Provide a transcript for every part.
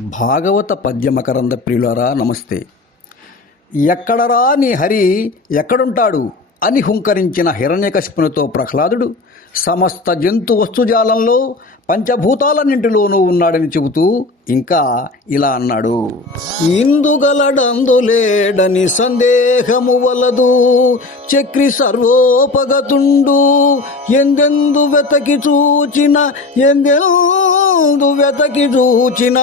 భాగవత పద్యమకరంద ప్రియులరా నమస్తే. ఎక్కడరా నీ హరి ఎక్కడుంటాడు అని హుంకరించిన హిరణ్యకశిపునితో ప్రహ్లాదుడు సమస్త జంతు వస్తుజాలంలో పంచభూతాలన్నింటిలోనూ ఉన్నాడని చెబుతూ ఇంకా ఇలా అన్నాడు. ఇందుగలడందులేడని సందేహము వలదు చక్రి సర్వోపగతుండు ఎందెందు వెతకి చూచిన ఎందెందు వెతకి చూచిన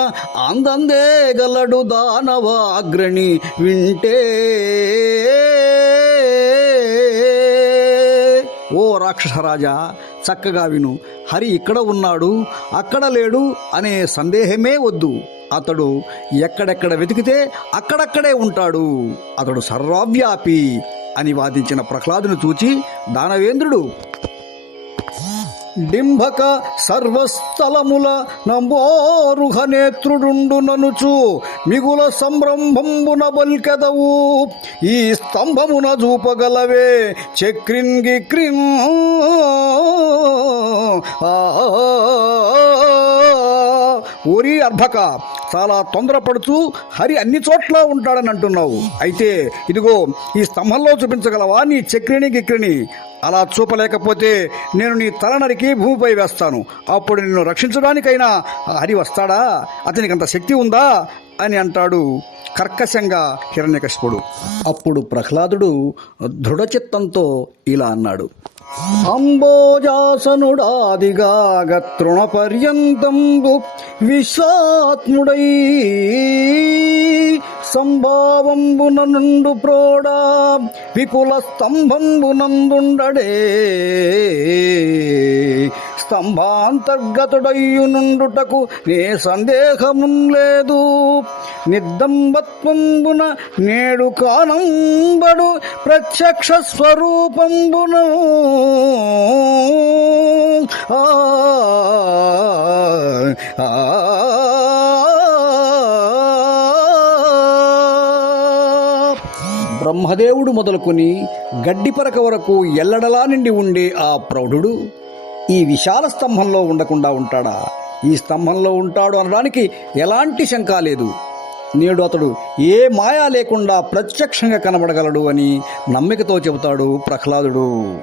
అందందే గలడు దానవాగ్రణి వింటే. ఓ రాక్షసరాజా చక్కగా విను. హరి ఇక్కడ ఉన్నాడు అక్కడ లేడు అనే సందేహమే వద్దు. అతడు ఎక్కడెక్కడ వెతికితే అక్కడక్కడే ఉంటాడు. అతడు సర్వవ్యాపి అని వాదించిన ప్రహ్లాదును చూచి దానవేంద్రుడు డింభక సర్వస్థలముల నంబోరుహ నేత్రుడుండు ననుచు మిగుల సంరంభంబున బల్కెదవు. ఈ స్తంభమున చూపగలవే చక్రిన్ గిక్రిన్ ఆ ఓరి అర్భక చాలా తొందరపడుతూ హరి అన్ని చోట్ల ఉంటాడని అంటున్నావు. అయితే ఇదిగో ఈ స్తంభంలో చూపించగలవా నీ చక్రిని గిక్రిని అలా చూపలేకపోతే నేను నీ తల నరికి భూమిపై వేస్తాను. అప్పుడు నిన్ను రక్షించడానికైనా హరి వస్తాడా? అతనికి అంత శక్తి ఉందా? అని అంటాడు కర్కశంగా హిరణ్యకశిపుడు. అప్పుడు ప్రహ్లాదుడు దృఢచిత్తంతో ఇలా అన్నాడు. అంబోజాసనుడాదిగాగ తృణ పర్యంతంబు విశ్వాత్ముడై సంభావంబున నుండు ప్రోడా విపుల స్తంభంబునందుండడే. స్తంభాంతర్గతుడయ్యునుండుటకు నే సందేహమున్ లేదు నిర్దంబత్వంబున నేడు కానంబడు ప్రత్యక్ష స్వరూపంబున. ఆ, బ్రహ్మదేవుడు మొదలుకొని గడ్డిపరక వరకు ఎల్లడలా నిండి ఉండే ఆ ప్రౌఢుడు ఈ విశాల స్తంభంలో ఉండకుండా ఉంటాడా? ఈ స్తంభంలో ఉంటాడు అనడానికి ఎలాంటి శంక లేదు. నేడు అతడు ఏ మాయా లేకుండా ప్రత్యక్షంగా కనబడగలడు అని నమ్మికతో చెబుతాడు ప్రహ్లాదుడు.